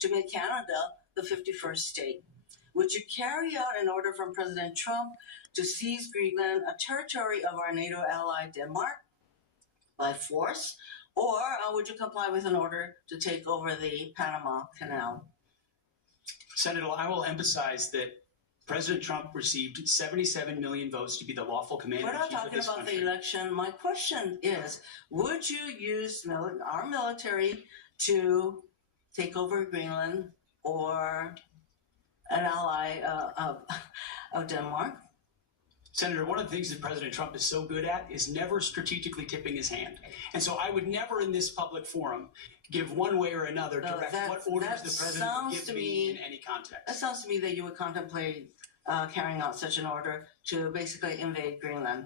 to make Canada the 51st state? Would you carry out an order from President Trump to seize Greenland, a territory of our NATO ally Denmark, by force? Or would you comply with an order to take over the Panama Canal? Senator, I will emphasize that President Trump received 77 million votes to be the lawful commander-in-chief of this country. We're not talking about the election. My question is, would you use our military to take over Greenland or an ally of Denmark? Senator, one of the things that President Trump is so good at is never strategically tipping his hand. And so I would never in this public forum give one way or another direct what orders the president would give me in any context. That sounds to me that you would contemplate carrying out such an order to basically invade Greenland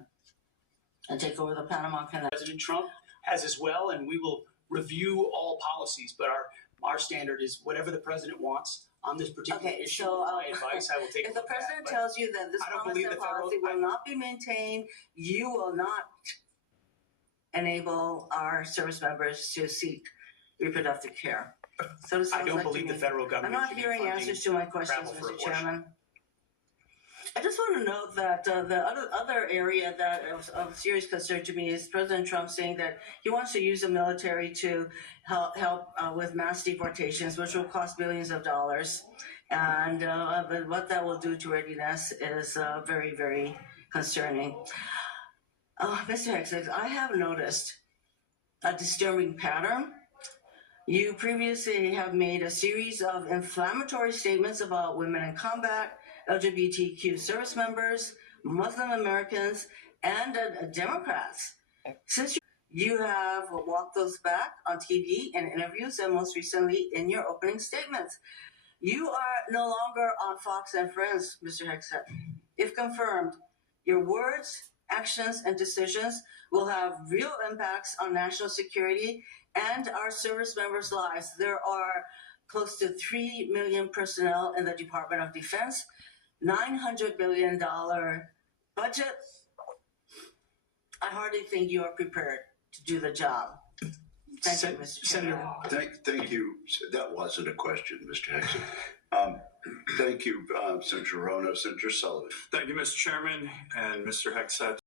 and take over the Panama Canal. President Trump has as well, and we will review all policies, but our standard is whatever the president wants on this particular issue. So, my advice, I will take. If the president tells you that this promise and policy will not be maintained, you will not enable our service members to seek reproductive care. So I don't believe the federal government. I'm not hearing answers to my questions, Mr. Chairman. I just want to note that the other area that of serious concern to me is President Trump saying that he wants to use the military to help with mass deportations, which will cost billions of dollars. And what that will do to readiness is very, very concerning. Mr. Hegseth, I have noticed a disturbing pattern. You previously have made a series of inflammatory statements about women in combat, LGBTQ service members, Muslim Americans, and Democrats. Since you have walked those back on TV and interviews, and most recently in your opening statements, you are no longer on Fox and Friends, Mr. Hegseth. If confirmed, your words, actions, and decisions will have real impacts on national security and our service members' lives. There are close to 3 million personnel in the Department of Defense, $900 billion budget. I hardly think you are prepared to do the job. Thank you, Mr. Chairman. Thank you. That wasn't a question, Mr. Hegseth. Thank you, Senator Hirono. Senator Sullivan. Thank you, Mr. Chairman and Mr. Hegseth.